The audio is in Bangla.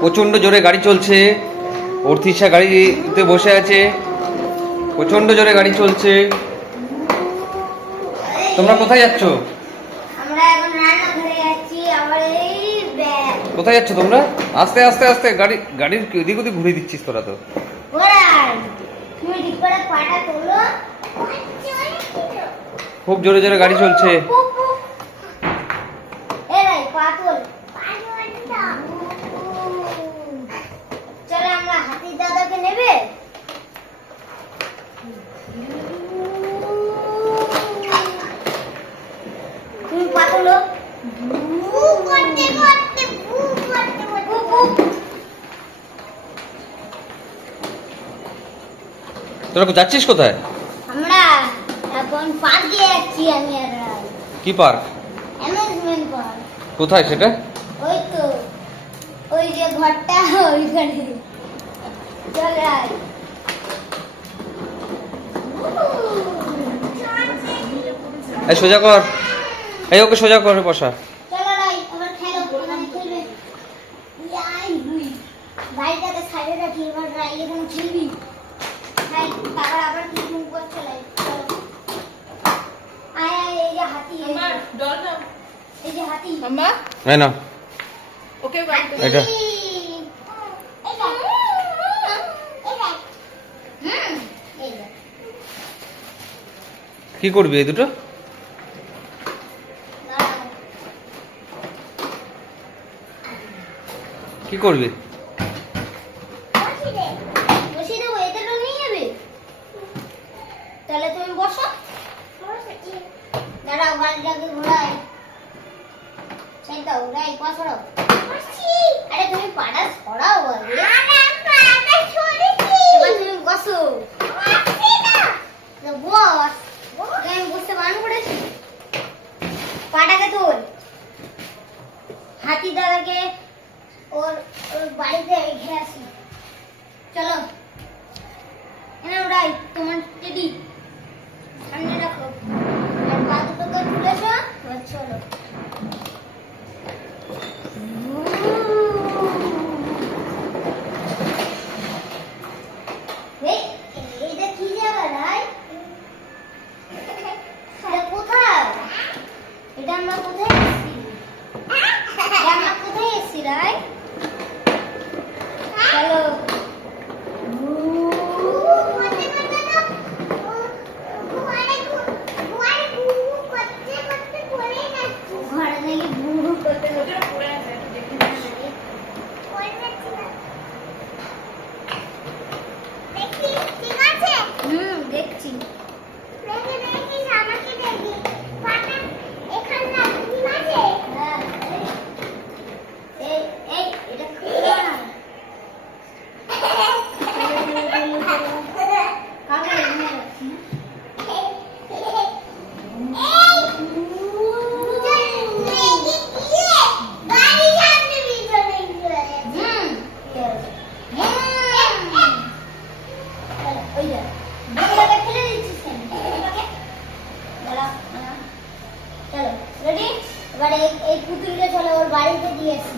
প্রচন্ড জোরে গাড়ি চলছে। অর্থিশা গাড়িতে বসে আছে, প্রচন্ড জোরে গাড়ি চলছে। তোমরা কোথায় যাচ্ছ? আমরা এখন রান্নাঘরে যাচ্ছি। আবার এই কোথায় যাচ্ছ তোমরা? আস্তে আস্তে আস্তে গাড়ির এদিক ওদিক ঘুরে দিচ্ছিস তোরা তো। ওরাই তুমি ঠিক করে পাটা তোলো। খুব জোরে জোরে গাড়ি চলছে। এরাই পা তোল। চলো আমরা হাতির দাদাকে নেবে। তুমি পা তোলো। তোরা যাচ্ছিস কোথায়? আমরা এখন পার্কে যাচ্ছি। আমি আর রাই। কি পার্ক? Amusement park. কোথায় সেটা? ওই তো ওই যে ঘরটা ওইখানে। চল রাই। এই সোজা কর, এই ওকে সোজা করে বসা। চলো রাই এবার খেলো। ওখানে খেলবে। ইয়াই হুই গাড়িটাকে সাইডে রাখি। এবার রাই এখানে খেলবি। রাই তারপর আবার কি মুখ করছে রাই। চলো আয় আয়। এই যে হাতি। আমার ডল নাও। এই যে হাতি। মাম্মা এই না ওকে বাই। এটা কি করবি এই দুটো? কি করবি? বসিয়ে দেবো। এদেরও নিয়ে যাবে। তাহলে তুমি বসো। দাঁড়াও গাড়িটাকে ঘোরাই। সেই দাও রাই পা সরাও। আরে তুমি পাটা সরাও আগে। এবার তুমি বসো। বস। আমি বসতে বারণ করেছি? পাটাকে তোল। হাতি দাদাকে ওর ওর বাড়িতে রেখে আসি। চলো এনে ওরাই তোমার টেডি সামনে রাখো। আর পা দুটোকে তুলেছো। এবার চলো। এইটা কি জায়গা রাই? এটা কোথায়? এটা আমরা কোথায় এসেছি? আমরা কোথায় এসেছি রাই? চলো। ঘরে নাকি ভুরু করতে করতে পড়ে আছে দেখে দেখছি। হ্যাঁ। এই এটা কোথায়? কাগজ এখানে রাখছি। চলো রেডি। এবার এই পুতুলটা চলো ওর বাড়িতে দিয়ে আসি।